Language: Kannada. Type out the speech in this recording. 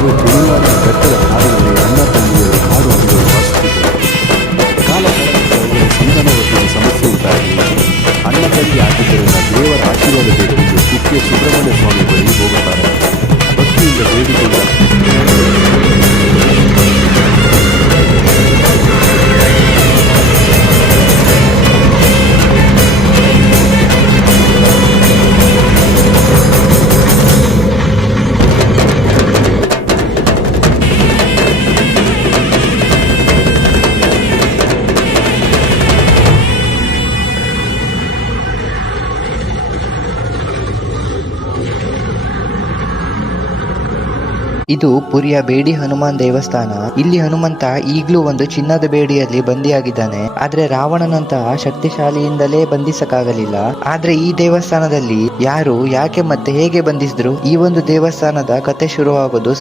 ಅವರು ತುಳುನಾಡಿನ ಬೆಟ್ಟದ ಕಾಡಿನಲ್ಲಿ ಅಣ್ಣ ತಂಗಿಯರು ಕಾಡು ಹಂದಿಗಳು ವಾಸಿಸುತ್ತಿದ್ದರು. ಕಾಲ ಕಳೆದಂತೆ ಅವುಗಳ ಸಂತಾನೋತ್ಪತ್ತಿ ಸಮಸ್ಯೆ ಉಂಟಾಗಿ ಅಣ್ಣ ತಂಗಿ ಆಗಿದ್ದರಿಂದ ದೇವರ ಆಶೀರ್ವಾದ ಬೇಕೆಂದು ಕುಕ್ಕೆ ಸುಬ್ರಹ್ಮಣ್ಯ ಸ್ವಾಮಿ ಬಳಿಗೆ ಹೋಗುತ್ತಾರೆ. ಭಕ್ತಿಯಿಂದ ಬೇಡಿಕೊಂಡ ಇದು ಪುರಿಯ ಬೇಡಿ ಹನುಮಾನ್ ದೇವಸ್ಥಾನ. ಇಲ್ಲಿ ಹನುಮಂತ ಈಗ್ಲೂ ಒಂದು ಚಿನ್ನದ ಬೇಡಿಯಲ್ಲಿ ಬಂದಿಯಾಗಿದ್ದಾನೆ. ಆದ್ರೆ ರಾವಣನಂತಹ ಶಕ್ತಿಶಾಲಿಯಿಂದಲೇ ಬಂಧಿಸಕ್ಕಾಗಲಿಲ್ಲ. ಆದ್ರೆ ಈ ದೇವಸ್ಥಾನದಲ್ಲಿ ಯಾರು, ಯಾಕೆ ಮತ್ತೆ ಹೇಗೆ ಬಂಧಿಸಿದ್ರು, ಈ ಒಂದು ದೇವಸ್ಥಾನದ ಕತೆ ಶುರುವಾಗೋದು